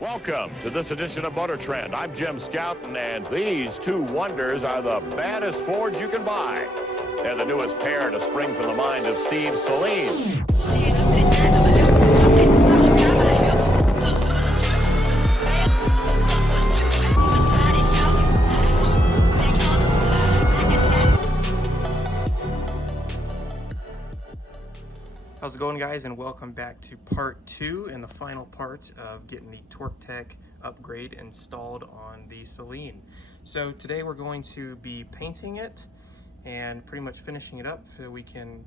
Welcome to this edition of Motor Trend. I'm Jim Scouten, and these two wonders are the baddest Fords you can buy. They're the newest pair to spring from the mind of Steve Saleen. How's it going, guys, and welcome back to part 2 and the final part of getting the Tork Tech upgrade installed on the Saleen. So today we're going to be painting it and pretty much finishing it up so we can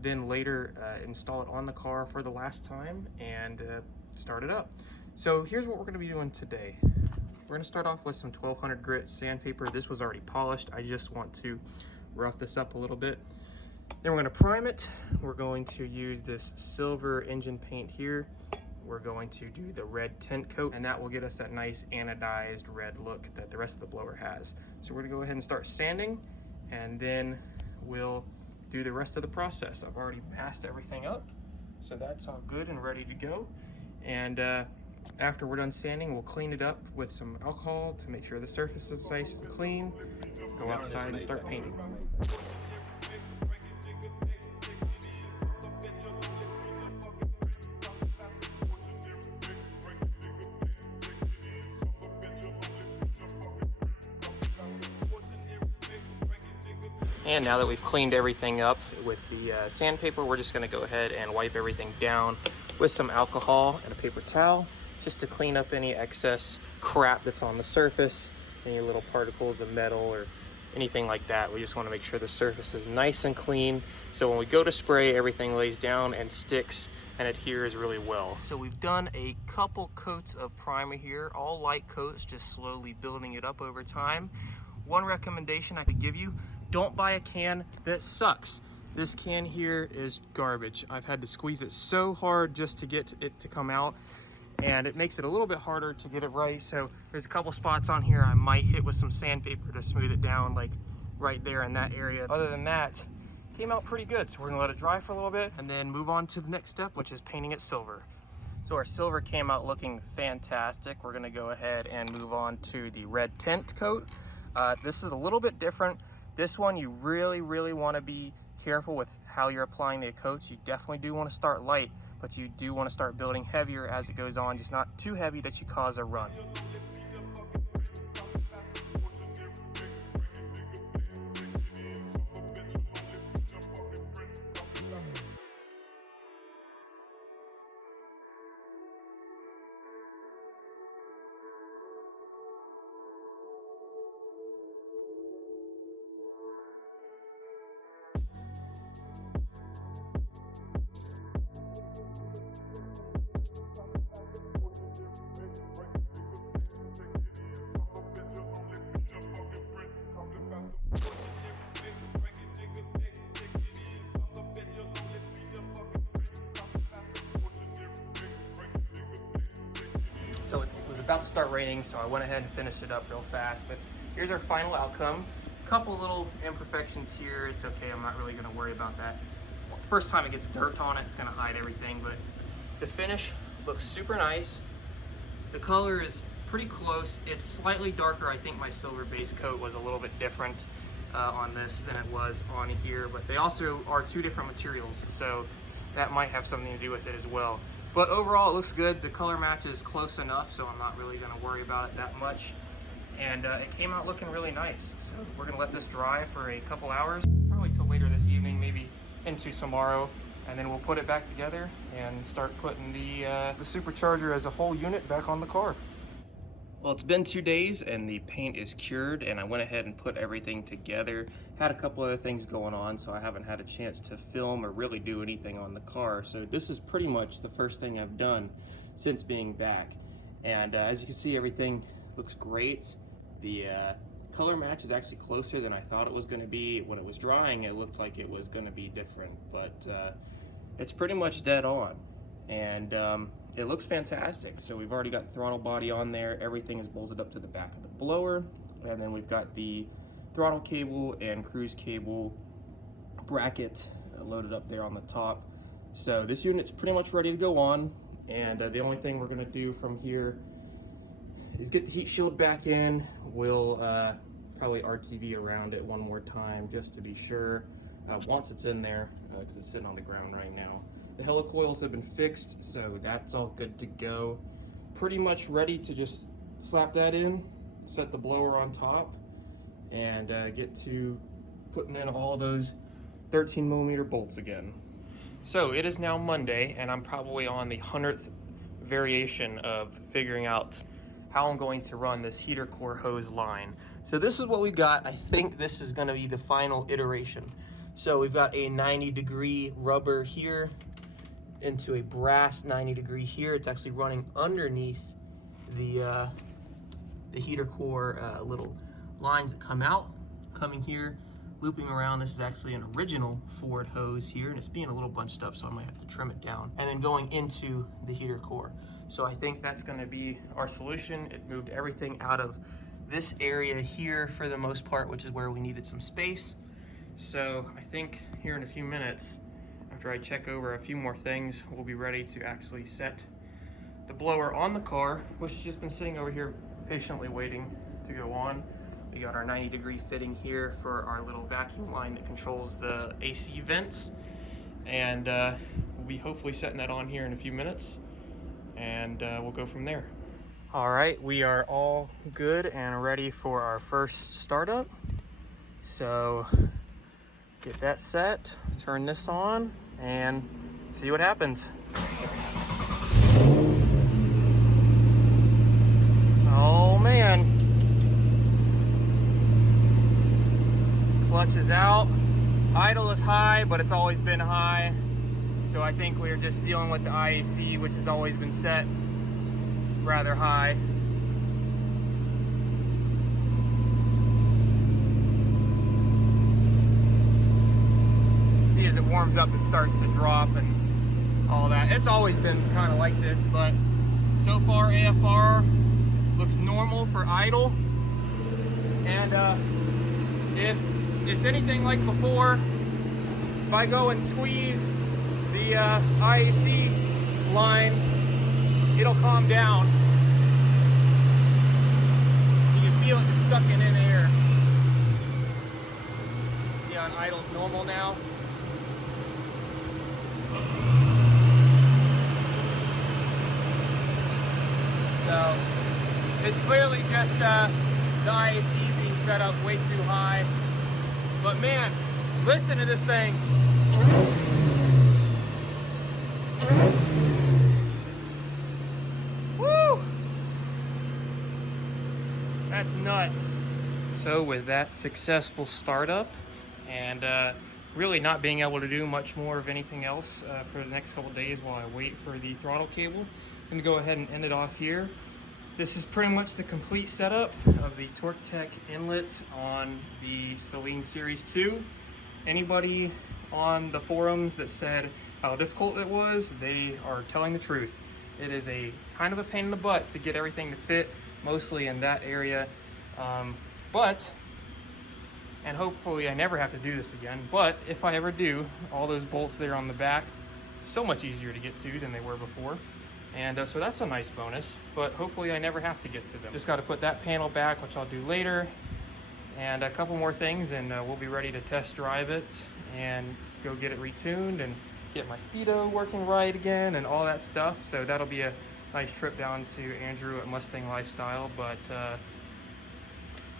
then later install it on the car for the last time and start it up. So here's what we're going to be doing today. We're going to start off with some 1200 grit sandpaper. This was already polished. I just want to rough this up a little bit. Then we're going to prime it. We're going to use this silver engine paint here. We're going to do the red tint coat, and that will get us that nice anodized red look that the rest of the blower has. So we're going to go ahead and start sanding, and then we'll do the rest of the process. I've already masked everything up, so that's all good and ready to go. And after we're done sanding, we'll clean it up with some alcohol to make sure the surface is nice and clean. Go outside and start painting. And now that we've cleaned everything up with the sandpaper, we're just gonna go ahead and wipe everything down with some alcohol and a paper towel, just to clean up any excess crap that's on the surface, any little particles of metal or anything like that. We just wanna make sure the surface is nice and clean, so when we go to spray, everything lays down and sticks and adheres really well. So we've done a couple coats of primer here, all light coats, just slowly building it up over time. One recommendation I could give you: don't buy a can that sucks. This can here is garbage. I've had to squeeze it so hard just to get it to come out, and it makes it a little bit harder to get it right. So there's a couple spots on here I might hit with some sandpaper to smooth it down, like right there in that area. Other than that, it came out pretty good. So we're gonna let it dry for a little bit and then move on to the next step, which is painting it silver. So our silver came out looking fantastic. We're gonna go ahead and move on to the red tint coat. This is a little bit different. This one, you really want to be careful with how you're applying the coats. You definitely do want to start light, but you do want to start building heavier as it goes on, just not too heavy that you cause a run. So it was about to start raining, so I went ahead and finished it up real fast, but here's our final outcome. Couple little imperfections here. It's okay, I'm not really gonna worry about that. Well, the first time it gets dirt on it, it's gonna hide everything, but the finish looks super nice. The color is pretty close. It's slightly darker. I think my silver base coat was a little bit different on this than it was on here, but they also are two different materials, so that might have something to do with it as well. But overall, it looks good. The color match is close enough, so I'm not really gonna worry about it that much. And it came out looking really nice. So we're gonna let this dry for a couple hours, probably till later this evening, maybe into tomorrow. And then we'll put it back together and start putting the supercharger as a whole unit back on the car. Well, it's been 2 days and the paint is cured, and I went ahead and put everything together. Had a couple other things going on, so I haven't had a chance to film or really do anything on the car. So this is pretty much the first thing I've done since being back. And as you can see, everything looks great. The color match is actually closer than I thought it was going to be. When it was drying, it looked like it was going to be different, but it's pretty much dead on. And it looks fantastic. So we've already got the throttle body on there. Everything is bolted up to the back of the blower. And then we've got the throttle cable and cruise cable bracket loaded up there on the top. So this unit's pretty much ready to go on. And the only thing we're gonna do from here get the heat shield back in. We'll probably RTV around it one more time just to be sure once it's in there, because it's sitting on the ground right now. The helicoils have been fixed, so that's all good to go. Pretty much ready to just slap that in, set the blower on top, and get to putting in all those 13mm bolts again. So it is now Monday, and I'm probably on the 100th variation of figuring out how I'm going to run this heater core hose line. So this is what we got. I think this is going to be the final iteration. So we've got a 90-degree rubber here into a brass 90-degree here. It's actually running underneath the heater core little lines that come out, coming here, looping around. This is actually an original Ford hose here, and it's being a little bunched up, so I might have to trim it down, and then going into the heater core. So I think that's going to be our solution. It moved everything out of this area here for the most part, which is where we needed some space. So I think here in a few minutes, after I check over a few more things, we'll be ready to actually set the blower on the car, which has just been sitting over here patiently waiting to go on. We got our 90-degree fitting here for our little vacuum line that controls the AC vents, and we'll be hopefully setting that on here in a few minutes, and we'll go from there. All right, we are all good and ready for our first startup. So get that set, turn this on, and see what happens. Oh man. Clutch is out. Idle is high, but it's always been high. So I think we're just dealing with the IAC, which has always been set rather high. See, as it warms up, it starts to drop and all that. It's always been kind of like this, but so far AFR looks normal for idle. And if it's anything like before, if I go and squeeze the IAC line, it'll calm down. You can feel it just sucking in air. Yeah, on idle's normal now. So it's clearly just the IAC being set up way too high. But man, listen to this thing. Woo! That's nuts. So with that successful startup and really not being able to do much more of anything else for the next couple days while I wait for the throttle cable, I'm gonna go ahead and end it off here. This is pretty much the complete setup of the Tork Tech Inlet on the Saleen Series 2. Anybody on the forums that said how difficult it was, they are telling the truth. It is a kind of a pain in the butt to get everything to fit, mostly in that area. And hopefully I never have to do this again, but if I ever do, all those bolts there on the back, so much easier to get to than they were before. And so that's a nice bonus, but hopefully I never have to get to them. Just got to put that panel back, which I'll do later, and a couple more things, and we'll be ready to test drive it and go get it retuned and get my speedo working right again and all that stuff. So that'll be a nice trip down to Andrew at Mustang Lifestyle, but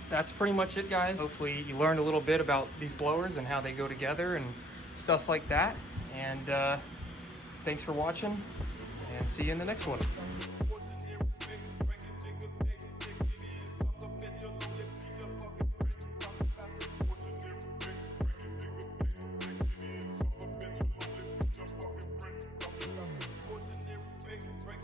that's pretty much it, guys. Hopefully you learned a little bit about these blowers and how they go together and stuff like that. And thanks for watching, and see you in the next one. Break